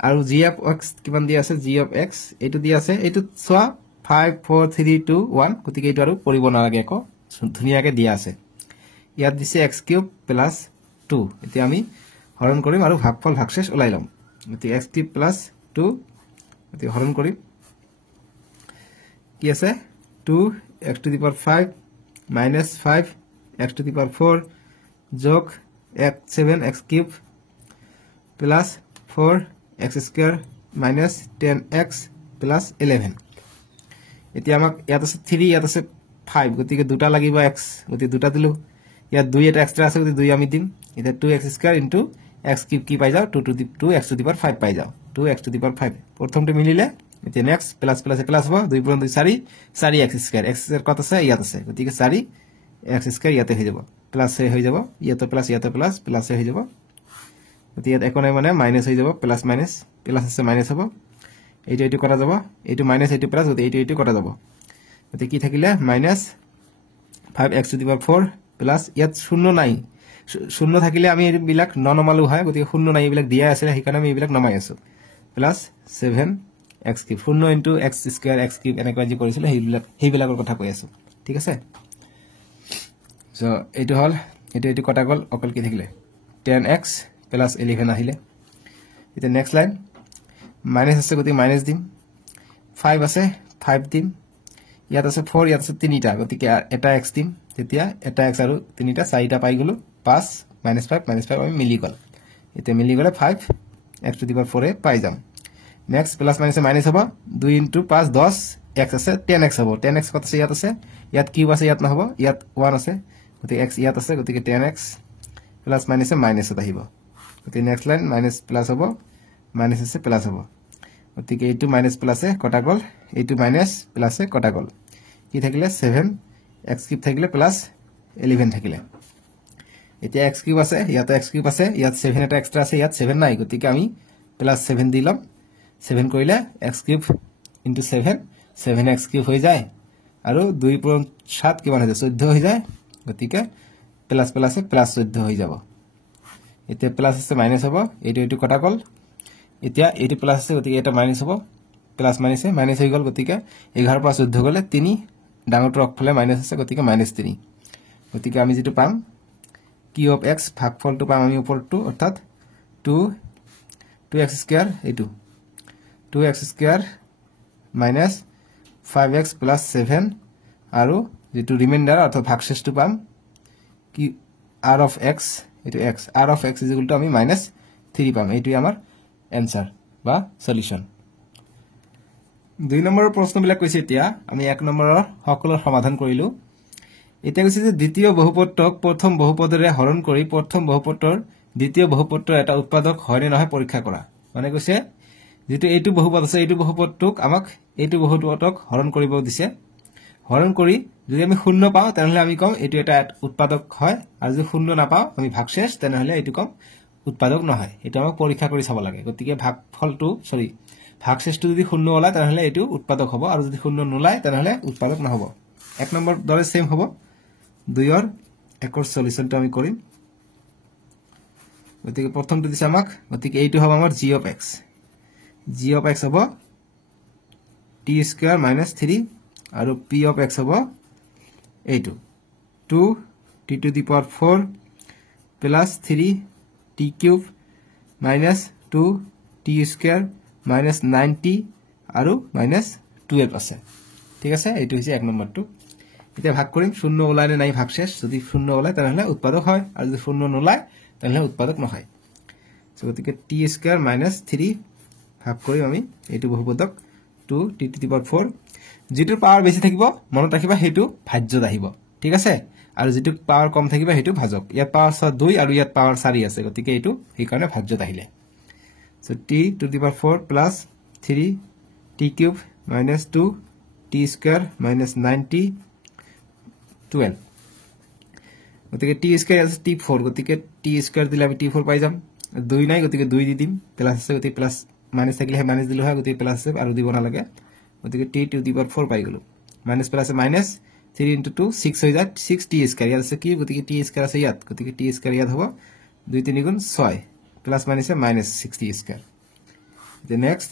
আৰু g of x কিমান দিয়া আছে g of x এইটো দিয়া আছে এইটো সোয়া 5 4 3 2 1 গতিকে এইটো আৰু পৰিব নালাগে একো ধুনিয়াকে দিয়া আছে ইয়াত দিছে x³ প্লাস 2 এতিয়া আমি হৰণ কৰিম আৰু ভাগফল ভাগশেষ ওলাই লম গতিকে x³ প্লাস 2 গতিকে হৰণ কৰিম কি আছে 2x to the power 5 minus 5x to the power 4 যোগ 7x³ plus 4x² minus 10x plus 11 এতিয়া আমাক ইয়াত আছে 3 ইয়াত আছে 5 গতিকে দুটা লাগিব x গতিকে দুটা দিলু ইয়াত 2 এটা এক্সট্ৰা আছে গতিকে 2 আমি দিম এটা 2x² into x³ কি পাই যাও 2x to the power 5 পাই যাও 2x to the power 5 প্ৰথমটো মিলিলে এতিয়া নেক্সট প্লাস প্লাস প্লাস হ'ব 2 পূৰণ 2 4 4x² x² কত আছে ইয়াত আছে গতিকে 4x² ইয়াতে হৈ যাব প্লাস হৈ যাব ইয়াতে প্লাস প্লাস হৈ যাব গতিকে ইয়াত একো নাই মানে মাইনাস হৈ যাব প্লাস মাইনাস প্লাস আছে মাইনাস হ'ব এইটো কটা যাব এইটো মাইনাস এইটো প্লাস গতিকে এইটো কটা যাব গতিকে কি থাকিলে minus 5x to the power 4 plus ইয়াত শূন্য নাই শূন্য থাকিলে আমি এইবিলাক ননমালু হয় গতিকে শূন্য নাই এইবিলাক দিয়া আছে সেইকাৰণে আমি এইবিলাক নমাই আছো plus 7x³ 0 into x² x³ এনেকৈ যি কৰিছিল সেইবিলাকৰ কথা কৈ আছো ঠিক আছে সো এইটো হল এইটো কটা গল অকল কি থাকিলে 10x plus 11 আহিলে এটা নেক্সট লাইন মাইনাস আছে গতি মাইনাস দিম 5 আছে 5 দিম ইয়াত আছে 4 ইয়াত আছে 3টা গতিকে এটা x দিম তেতিয়া এটা x আৰু 3টা 4টা পাই গলো 5 -5 আমি মিলি গল এটা মিলি গলে 5x to the power 4 এ পাই যাম নেক্সট প্লাস মাইনাস মাইনাস হ'ব 2 into 5 10 x আছে 10x হ'ব 10x কত আছে ইয়াত কিউব আছে ইয়াত নহব ইয়াত 1 আছে গতিকে x ইয়াত আছে গতিকে 10x প্লাস মাইনাস মাইনাস আহিব গতিকে নেক্সট লাইন মাইনাস প্লাস হ'ব মাইনাস আছে প্লাস হ'ব গতিকে এইটো মাইনাস প্লাসে কটা গল এইটো মাইনাস প্লাসে কটা গল কি থাকিলে 7x³ থাকিলে প্লাস 11 থাকিলে এতিয়া x³ আছে ইয়াত x³ আছে ইয়াত 7 এটা এক্সট্ৰা আছে ইয়াত 7 নাই গতিকে আমি প্লাস 7 দিলাম 7 কৰিলে x³ into 7 7x³ হৈ যায় আৰু 2 পূৰণ 7 কিমান হৈ যায় 14 হৈ যায় গতিকে প্লাস প্লাসে প্লাস 14 হৈ যাব এতিয়া প্লাস আছে মাইনাস হ'ব এইটো কটা গল এতিয়া এইটো প্লাস আছে গতিকে এটা মাইনাস হ'ব প্লাস মাইনাসে মাইনাস হৈ গল গতিকে 11 পৰা 14 গলে 3 ডাঙৰটো অকফালে মাইনাস আছে গতিকে -3 গতিকে আমি যেটো পাম q of x ভাগফলটো পাম আমি ওপৰটো অৰ্থাৎ 2x² এইটো 2x² minus 5x plus 7 আৰু যেটো ৰিমাইন্ডাৰ অৰ্থাৎ ভাগশেষটো পাম কি r of x এটো x r of x = আমি -3 পাম এইটোই আমাৰ आंसर বা সলিউশন 2 নম্বৰৰ প্ৰশ্নবিলাক কৈছে এতিয়া আমি 1 নম্বৰৰ সকলৰ সমাধান কৰিলো এটা কৈছে যে দ্বিতীয় বহুপদক প্ৰথম বহুপদৰে হৰণ কৰি প্ৰথম বহুপদৰ দ্বিতীয় বহুপদৰ এটা উৎপাদক হয় নে নহয় পৰীক্ষা কৰা মানে কৈছে যেটো এইটো বহুপদ আছে এইটো বহুপদটোক আমাক এইটো বহুপদক হৰণ কৰিব দিছে হৰণ কৰি যদি আমি শূন্য পাওঁ তেনেহলে আমি কম এইটো এটা উৎপাদক হয় আৰু যদি শূন্য নাপাওঁ আমি ভাগশেষ তেনেহলে এইটো কম উৎপাদক নহয় এটা আমাক পৰীক্ষা কৰি চাব লাগে গতিকে ভাগশেষটো যদি শূন্য ওলায় তেনেহলে এইটো উৎপাদক হ'ব আৰু যদি শূন্য নোলায় তেনেহলে উৎপাদক নহব এক নম্বৰ দৰে সেম হ'ব 2 ৰ 1 ৰ সলিউশনটো আমি কৰিম গতিকে প্ৰথমটো দিছে আমাক গতিকে এইটো হ'ব আমাৰ g of x হ'ব t square minus 3 আৰু p of x হ'ব এইটো 2 t to the power 4 plus 3 t cube minus 2 t square minus 9t আৰু minus 12 আছে ঠিক আছে এইটো হৈছে এক নম্বৰটো এতিয়া ভাগ কৰিম শূন্য ওলালে নাই ভাগশেষ যদি শূন্য ওলায় তেনেহলে উৎপাদক হয় আৰু যদি শূন্য নোলায় তেনেহলে উৎপাদক নহয় সো গতিকে t square minus 3 ভাগ কৰিম আমি এইটো বহুপদক 2 t to the power 4 যেটো পাৱাৰ বেছি থাকিব মনত ৰাখিবা হেতু ভাজ্যত আহিব ঠিক আছে আৰু যেটো পাৱাৰ কম থাকিব হেতু ভাজক ইয়াত পাৱাৰ 2 আৰু ইয়াত পাৱাৰ 4 আছে গতিকে এইটো এই কাৰণে ভাজ্যত আহিলে so t to the power 4 plus 3 t cube minus 2 t square minus 9t 12 গতিকে t square আছে t4 গতিকে t square দিলে আমি t4 পাই যাম 2 নাই গতিকে 2 দি দিম প্লাস আছে গতিকে প্লাস মাইনাস থাকিলে মাইনাস দিলে হয় গতিকে প্লাস আছে আৰু দিব না লাগে গতিকে t to the power 4 পাই গলো মাইনাস প্লাস মাইনাস 3 into 2 6 হৈ যায় 6 t square ইয়াত আছে কি গতিকে t square আছে ইয়াত গতিকে t square ইয়াত হ'ব 2 3 গুণ 6 plus minus minus 6 t square the next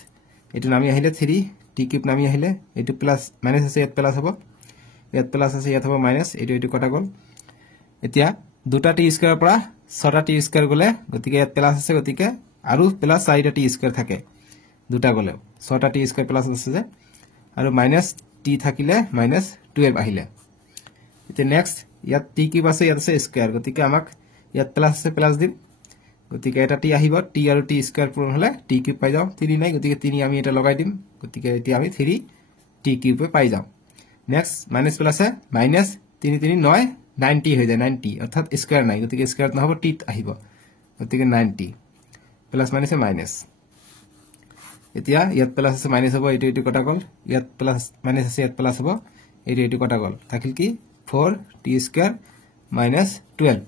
এটো নামি আহিলে 3 t cube নামি আহিলে এটো প্লাস মাইনাস আছে ইয়াত প্লাস হ'ব ইয়াত প্লাস আছে ইয়াত হ'ব মাইনাস এটো কটা গল এতিয়া দুটা t square পৰা 6টা t square গলে গতিকে ইয়াত প্লাস আছে গতিকে আৰু প্লাস 4টা t square থাকে দুটা গলে 6টা t square প্লাস আছে যে আৰু মাইনাস t থাকিলে মাইনাস 12 আহিলে এতিয়া নেক্সট ইয়াত t কিউব আছে ইয়াত আছে স্কয়াৰ গতিকে আমাক ইয়াত প্লাস আছে প্লাস দিম গতিকে এটা t আহিব t আৰু t স্কয়াৰ পূৰণ হলে t কিউব পাই যাও 3 নাই গতিকে 3 আমি এটা লগাই দিম গতিকে এতিয়া আমি 3 t কিউব পাই যাও নেক্সট মাইনাস প্লাস আছে মাইনাস 3 3 9 90 হৈ যায় 90 অৰ্থাৎ স্কয়াৰ নাই গতিকে স্কয়াৰ নহব t আহিব গতিকে 90 প্লাস মাইনাস মাইনাস এতিয়া ইয়াত প্লাস আছে মাইনাস হ'ব এটো কটা গল ইয়াত প্লাস মাইনাস আছে ইয়াত প্লাস হ'ব এটো কটা গল থাকিল কি 4 t স্কয়াৰ minus 12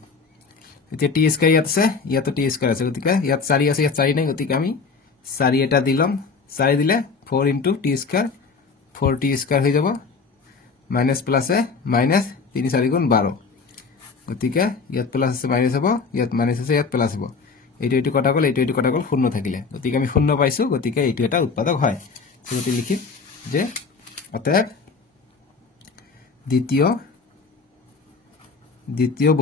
এতিয়া t স্কয়াৰ ইয়াত আছে ইয়াত t স্কয়াৰ আছে গতিকে ইয়াত 4 আছে ইয়াত 4 নাই গতিকে আমি 4 এটা দিলাম 4 দিলে 4 into t square 4 t square হৈ যাব মাইনাস প্লাস আছে মাইনাস 3 4 গুণ 12 গতিকে ইয়াত প্লাস আছে মাইনাস হ'ব ইয়াত মাইনাস আছে ইয়াত প্লাস হ'ব এটো কটা গল এটো কটা গল শূন্য থাকিলে গতিকে আমি শূন্য পাইছো গতিকে এটো এটা উৎপাদক হয় সেটি লিখিম যে অতএব দ্বিতীয়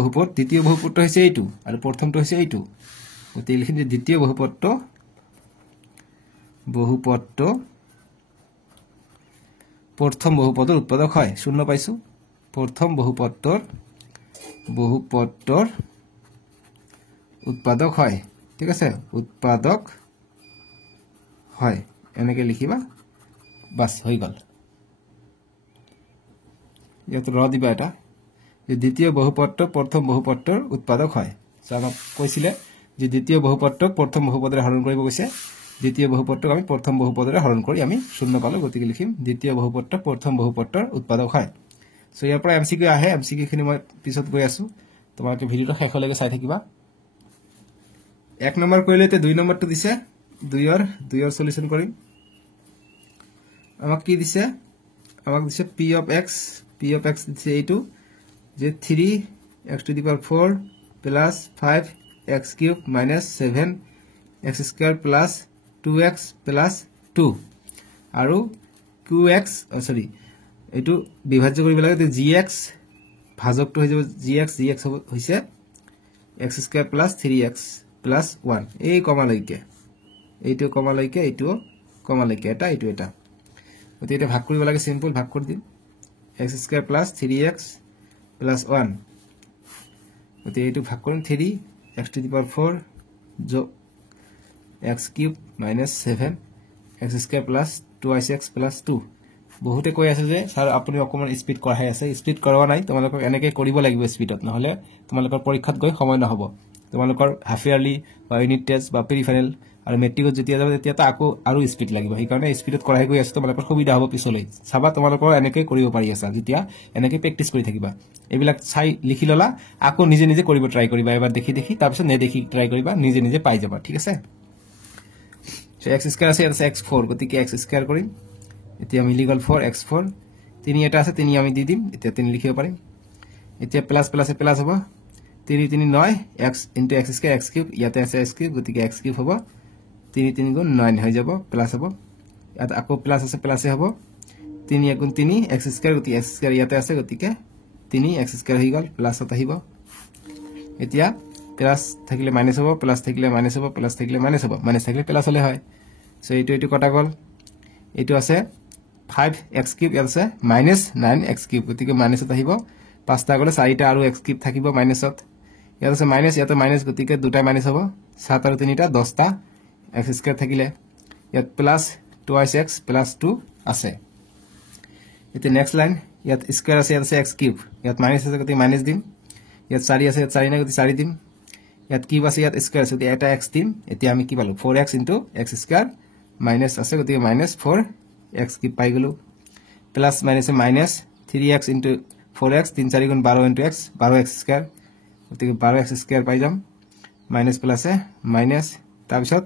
বহুপদটো হৈছে এইটো আৰু প্ৰথমটো হৈছে এইটো গতিকে লিখিম যে দ্বিতীয় বহুপদটো প্ৰথম বহুপদৰ উৎপাদক হয় শূন্য পাইছো প্ৰথম বহুপদৰ উৎপাদক হয় ঠিক আছে উৎপাদক হয় এনেকে লিখিবা বাস হৈ গল ইয়াত ৰ দিবা এটা যে দ্বিতীয় বহুপদটো প্ৰথম বহুপদৰ উৎপাদক হয় আমাক কৈছিলে যে দ্বিতীয় বহুপদটো প্ৰথম বহুপদৰে হৰণ কৰিব কৈছে দ্বিতীয় বহুপদটো আমি প্ৰথম বহুপদৰে হৰণ কৰি আমি শূন্য পালো গতিকে লিখিম দ্বিতীয় বহুপদটো প্ৰথম বহুপদৰ উৎপাদক হয় সো ইয়াৰ পৰা এমসিকিউ আহে এমসিকিউ খিনি মই পিছত গৈ আছো তোমালোকে ভিডিওটো শেষলৈকে চাই থাকিবা এক নম্বৰ কৰিলেতে 2 নম্বৰটো দিছে 2 ৰ সলিউশন কৰিম আমাক কি দিছে আমাক দিছে p of x দিছে এইটো যে 3 x to the power 4 plus 5 x cube minus 7 x square plus 2x plus 2 আৰু qx এইটো বিভাজ্য কৰিব লাগে যে gx ভাজকটো হৈ যাব gx হৈছে x square plus 3x plus 1 এই কমালৈকে এইটো কমালৈকে এইটো কমালৈকে এটা এইটো এটা গতিকে এটা ভাগ কৰিব লাগে সিম্পল ভাগ কৰি দিম x square plus 3x plus 1 গতিকে এইটো ভাগ কৰিম 3 x to the power 4 जो x cube minus 7 x square plus 2x plus 2 বহুতে কৈ আছে যে স্যার আপুনি অকমান স্পিড কৰাই আছে স্পিড কৰবা নাই তোমালোকক এনেকৈ কৰিব লাগিব স্পিডত নহলে তোমালোকৰ পৰীক্ষাত গৈ সময় নহব তোমালোকৰ হাফ ইয়াৰলি বা ইউনিট টেষ্ট বা পেৰিফেৰাল আৰু মেট্ৰিকত যেতিয়া যাব তেতিয়া আকৌ আৰু স্পীড লাগিব সেইকাৰণে স্পীডত কৰাই গৈ আছে তোমালোকৰ সুবিধা হ'ব পিছলৈ চাবা তোমালোকৰ এনেকৈ কৰিব পাৰি আছা যেতিয়া এনেকৈ প্ৰেক্টিছ কৰি থাকিবা এইবিলাক চাই লিখি ললা আকৌ নিজে নিজে কৰিব ট্ৰাই কৰিবা এবাৰ দেখি দেখি তাৰপিছত নেদেখি ট্ৰাই কৰিবা নিজে নিজে পাই যাবা ঠিক আছে সো x স্কয়াৰ আছে এটা x4 গতিকে x স্কয়াৰ কৰিম এতিয়া মিলি গল 4 x4 3 এটা আছে 3 আমি দি দিম এতিয়া 3 লিখিব পাৰিম এতিয়া প্লাস প্লাস প্লাস হ'ব 3 3 9 x * x square x cube ইয়াতে আছে x কিউব গতিকে x কিউব হ'ব 3 3 গুণ 9 হৈ যাব প্লাস হ'ব ইয়াত আকৌ প্লাস আছে প্লাসে হ'ব 3 গুণ 3 x স্কয়াৰ গতিকে x স্কয়াৰ ইয়াতে আছে গতিকে 3 x স্কয়াৰ হৈ গল প্লাসত আহিব এতিয়া প্লাস থাকিলে মাইনাস হ'ব প্লাস থাকিলে মাইনাস হ'ব প্লাস থাকিলে মাইনাস হ'ব মাইনাস থাকিলে প্লাস হলে হয় সো এইটো কটা গল এইটো আছে 5x কিউব ইয়াত আছে -9x কিউব গতিকে মাইনাসত আহিব পাঁচটা গলে চাৰিটা আৰু x কিউব থাকিব মাইনাসত ইয়াত আছে মাইনাস ইয়াতে মাইনাস গতিকে দুটা মাইনাস হ'ব 7 আৰু 3টা 10টা x স্কয়াৰ থাকিলে ইয়াত প্লাস 2x প্লাস 2 আছে এতিয়া নেক্সট লাইন ইয়াত স্কয়াৰ আছে ইয়াত আছে x কিউব ইয়াত মাইনাস আছে গতিকে মাইনাস দিম ইয়াত 4 আছে ইয়াত 4 নাই গতিকে 4 দিম ইয়াত কিউব আছে ইয়াত স্কয়াৰ আছে গতিকে এটা x দিম এতিয়া আমি কি পালো 4x * x স্কয়াৰ মাইনাস আছে গতিকে -4x কিউব পাই গলো plus minus minus 3x * 4x 3 4 গুণ 12 * x 12x স্কয়াৰ গতিকে 12x স্কয়াৰ পাই যাম মাইনাস প্লাসে মাইনাস তাৰপিছত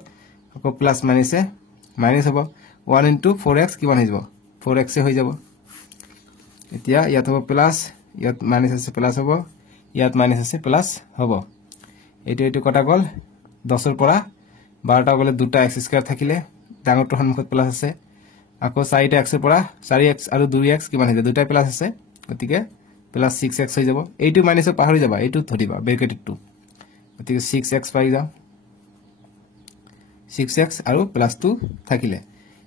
আকৌ প্লাস মাইনাসে মাইনাস হ'ব 1 * 4x কিমান হৈ যাব 4x হৈ যাব এতিয়া ইয়াত হ'ব প্লাস ইয়াত মাইনাস আছে প্লাস হ'ব ইয়াত মাইনাস আছে প্লাস হ'ব এইটো কটা গল 10 ৰ পৰা 12টা গলে দুটা x স্কয়াৰ থাকিলে ডাঙৰটো সন্মুখত প্লাস আছে আকৌ 4টা x ৰ পৰা 4x আৰু 2x কিমান হৈ যাব দুটাই প্লাস আছে গতিকে প্লাস 6x হৈ যাব এইটো মাইনাসৰ পাহৰি যাবা এইটো ধৰিবা ব্ৰেকেটটো গতিকে 6x পাই যাম 6x আৰু প্লাস 2 থাকিলে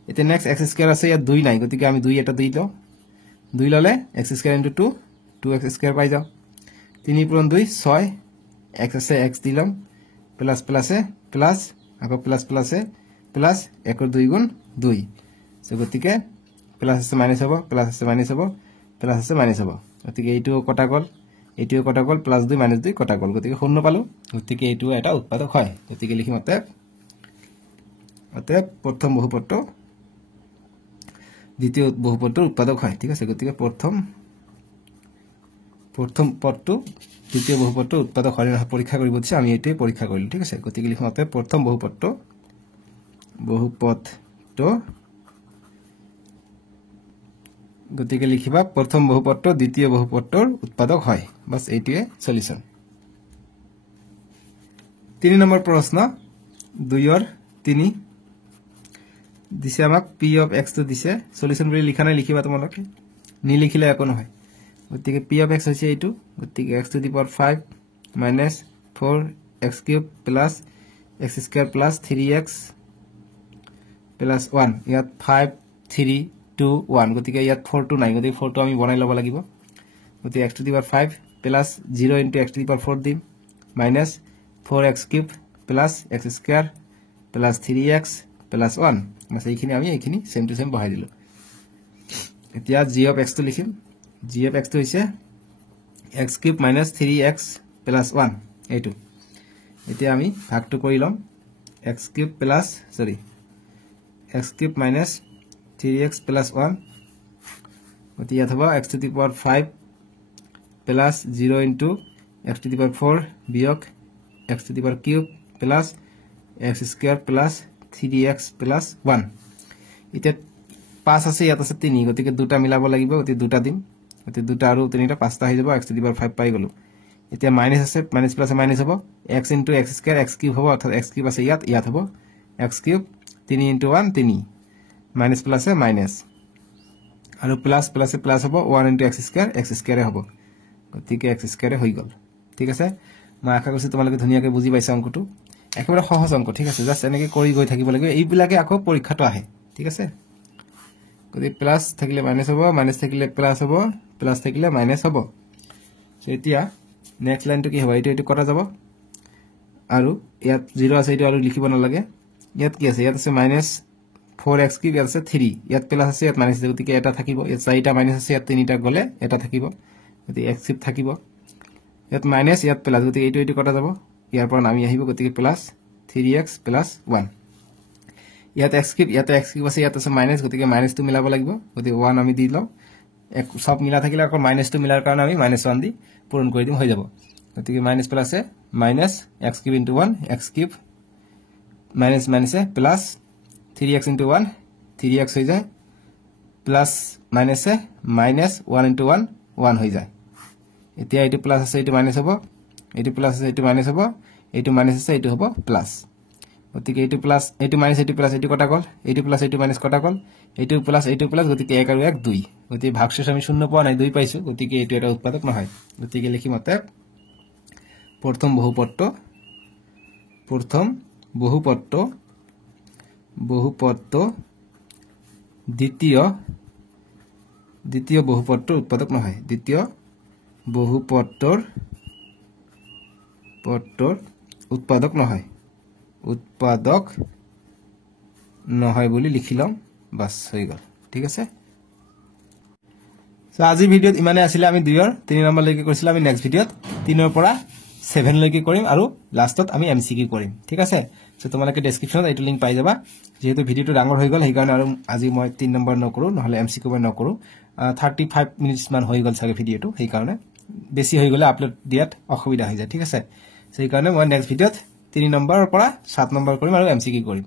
এতিয়া নেক্সট x স্কয়াৰ আছে ইয়াত 2 নাই গতিকে আমি 2 এটা দি লও 2 ললে x স্কয়াৰ * 2 2x স্কয়াৰ পাই যাও 3 * 2 6 x আছে x দিলাম প্লাস প্লাসে প্লাস আকৌ প্লাস প্লাসে প্লাস 1 * 2 গুণ 2 সো গতিকে প্লাস আছে মাইনাস হ'ব প্লাস আছে মাইনাস হ'ব প্লাস আছে মাইনাস হ'ব গতিকে এইটো কটা গল প্লাস 2 মাইনাস 2 কটা গল গতিকে শূন্য পালো গতিকে এইটো এটা উৎপাদক হয় গতিকে লিখিম অতএব প্ৰথম বহুপদটো দ্বিতীয় বহুপদৰ উৎপাদক হয় ঠিক আছে গতিকে প্ৰথম পদটো দ্বিতীয় বহুপদৰ উৎপাদক হয় না পৰীক্ষা কৰিব দিছে আমি এইটোই পৰীক্ষা কৰিলো ঠিক আছে গতিকে লিখিম অতএব প্ৰথম বহুপদটো গতিকে লিখিবা প্ৰথম বহুপদটো দ্বিতীয় বহুপদৰ উৎপাদক হয় বাস এইটোৱে সলিউশন 3 নম্বৰ প্ৰশ্ন 2 ৰ 3 দিছে আমাক p of x তো দিছে সলিউশন বুলি লিখা নাই লিখিবা তোমালোকে নি লিখিলে একো নহয় গতিকে p of x হৈছে এইটো গতিকে x to the power 5 minus 4x cube plus x square plus 3x plus 1 ইয়াত 5 3 2 1 গতিকে ইয়াত 4 to 9 গতিকে 4 to আমি বনাই লব লাগিব গতিকে x to the power 5 plus 0 into x to the power 4 দিম minus 4x cube plus x square plus 3x plus 1 মানে এইখিনি আমি এইখিনি সেম টু সেম বহাই দিলো এতিয়া g of x তো লিখিম g of x তো হৈছে x cube minus 3x plus 1 এইটো এতিয়া আমি ভাগটো কৰি লম x cube plus x cube minus 3x plus 1 গতি ইয়াত হ'ব x to the power 5 plus 0 into x to the power 4 বিয়োগ x to the power cube plus x square plus 3x plus 1 এতিয়া 5 আছে ইয়াত আছে 3 গতিকে দুটা মিলাব লাগিব গতি দুটা দিম গতি দুটা আৰু তিনিটা পাঁচটা হৈ যাব x to the power 5 পাই গলো এতিয়া মাইনাস আছে মাইনাস প্লাস মাইনাস হ'ব x into x square x cube হ'ব অৰ্থাৎ x cube আছে ইয়াত হ'ব x cube 3 into 1 3 minus plus minus আৰু প্লাস প্লাস প্লাস হ'ব 1 into x square হ'ব গতিকে x square হৈ গল ঠিক আছে মই আশা কৰিছো তোমালোকে ধুনিয়াকৈ বুজি পাইছা অংকটো একেবাৰে সহজ অংক ঠিক আছে জাস্ট এনেকৈ কৰি গৈ থাকিব লাগিব এইবিলাকে আকৌ পৰীক্ষাটো আহে ঠিক আছে গতিকে প্লাস থাকিলে মাইনাস হ'ব মাইনাস থাকিলে প্লাস হ'ব প্লাস থাকিলে মাইনাস হ'ব সো এতিয়া নেক্সট লাইনটো কি হ'ব এইটো কটা যাব আৰু ইয়াত 0 আছে এইটো আৰু লিখিব নালাগে ইয়াত কি আছে ইয়াত আছে মাইনাস 4x কিউব ইয়াত আছে 3 ইয়াত প্লাস আছে ইয়াত মাইনাস আছে গতিকে এটা থাকিব ইয়াত 4টা মাইনাস আছে ইয়াত 3টা গলে এটা থাকিব গতিকে x কিউব থাকিব ইয়াত মাইনাস ইয়াত প্লাস গতিকে এইটো কটা যাব ইয়াৰ পৰা নামি আহিব গতিকে প্লাস 3x plus 1 ইয়াতে x কিউব আছে ইয়াতে আছে মাইনাস গতিকে মাইনাসটো মিলাব লাগিব গতিকে 1 আমি দি লও সব মিলা থাকিলে আকৌ মাইনাসটো মিলাৰ কাৰণে আমি -1 দি পূৰণ কৰি দিম হৈ যাব গতিকে minus plus minus x cube * 1 x cube minus minus plus 3x * 1 3x হৈ যায় প্লাস মাইনাস মাইনাস 1 * 1 1 হৈ যায় এতিয়া এটো প্লাস আছে এটো মাইনাস হ'ব এটো প্লাস আছে এটো মাইনাস হ'ব এটো মাইনাস আছে এটো হ'ব প্লাস গতিকে এটো প্লাস এটো মাইনাস এটো প্লাস এটো কটা গল এটো প্লাস এটো মাইনাস কটা গল এটো প্লাস গতিকে 1 আৰু 1 2 গতিকে ভাগশেষ আমি শূন্য পোৱা নাই 2 পাইছো গতিকে এটো এটা উৎপাদক নহয় গতিকে লিখিম অতএব প্রথম বহুপত্ত দ্বিতীয় বহুপত্তৰ উৎপাদক নহয় দ্বিতীয় বহুপত্তৰ উৎপাদক নহয় বুলি লিখিলাম বাস হৈ গল ঠিক আছে সো আজি ভিডিওত ইমানে আছিল আমি 2 ৰ 3 নম্বৰ লৈকে কৰিছিল আমি নেক্সট ভিডিওত 3 ৰ পৰা 7 লৈকে কৰিম আৰু লাষ্টত আমি এমসিকিউ কৰিম ঠিক আছে সো তোমালোকে ডেসক্ৰিপচনত এইটো লিংক পাই যাবা যেহেতু ভিডিওটো ডাঙৰ হৈ গল সেই কাৰণে আৰু আজি মই 3 নম্বৰ নকৰো নহলে এমসিকিউ মই নকৰো 35 মিনিটস মান হৈ গল সাগে ভিডিওটো সেই কাৰণে বেছি হৈ গলে আপলোড দিয়াত অসুবিধা হৈ যায় ঠিক আছে সেই কাৰণে মই নেক্সট ভিডিওত 3 নম্বৰৰ পৰা 7 নম্বৰ কৰিম আৰু এমসিকিউ কৰিম